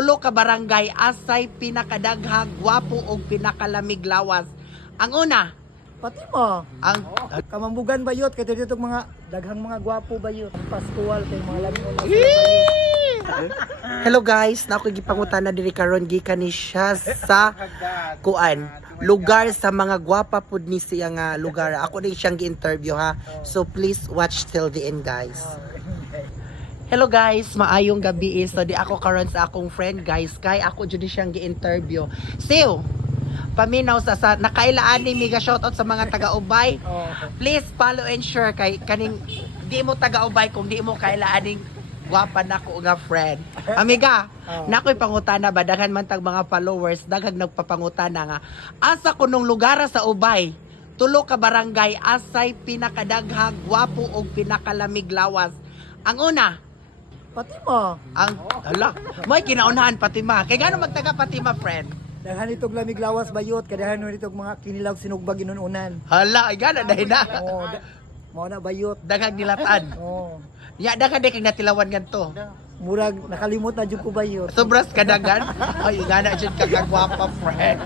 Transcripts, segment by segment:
Tulo ka barangay asay pinakadaghang gwapo o pinakalamig lawas. Ang una, Pati mo. ang Kamambugan bayot kay dito mga daghang mga gwapo bayot. Pascual kay mga lami mo. Hello guys, na ako gipangutana diri karon gikan ni siya sa kuan lugar sa mga gwapa pud ni siya nga lugar. Ako din siyang gi-interview ha. So please watch till the end guys. Hello guys, maayong gabi. So di ako karon sa akong friend guys, kay ako jud siyang gi-interview. So, paminaw sa nakailaan ni mega shoutout sa mga taga-Ubay. Please follow and share kay kaning di mo taga-Ubay kung di mo kailaan ning gwapa nako nga friend. Amiga, nakoy pangutana ba daghan man tag mga followers, daghang nagpapangutana nga asa kunong lugar sa Ubay, tulo ka barangay asay pinakadaghang gwapo o pinakalamig lawas. Ang una, Pati mo. ang hala, may kinaunahan Fatima. Kay gano magtaga Fatima friend? Daghan itog lamig lawas bayot kay daghan itog mga kinilaw sinugbag inununan. Hala, ay gana dahil na. Oh, mo na bayot. Daghang nilatan. Oh. Ya daghang kay natilawan ganto. Murag nakalimot na jud ko bayot. Sobras kadagan. Ay, gana jud ka kagwapa friend.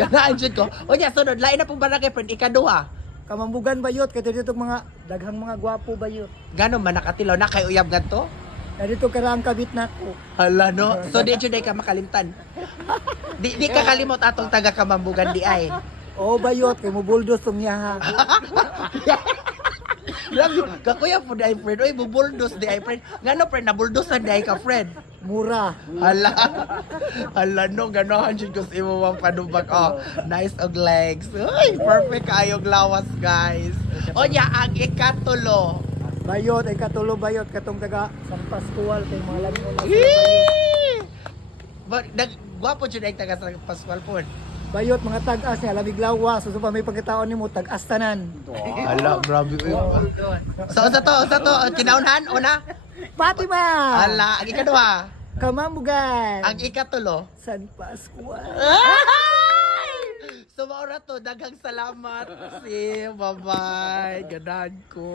Gana jud ko. O nya sunod, lain na pong barangay friend ikaduha. Kamambugan bayot kay dito mga daghang mga gwapo bayot. Gano man nakatilaw na kay uyab ganto? Na dito karang kabit nako. Hala no. So di jud ay ka makalimtan. Di ka kalimot atong taga Kamambugan di ay. Oh bayot kay mo buldos tong yaha. Grabe, kakuya po di ay friend. Oy, bubuldos di ay friend. Ngano friend, nabuldosan di ay ka friend. Mura. Hala. Hala no, ganohan jud ko sa imo mga panubag. Oh, nice og legs. Uy, perfect kayong lawas, guys. O nya ang ikatulo. Bayot ay katulo bayot katong taga San Pascual kay mga lami mo. Gwapo jud ay taga sa Pascual po. Bayot mga tag-as niya lamig lawas so pa may pagkataon nimo tag-as tanan. Hala, grabe. So sa to, kinaunhan una. Fatima. Hala, ang ikaduha. Kamambugan. Ang ikatulo. San Pascual. So maura to, daghang salamat. Bye-bye. Ganahan ko.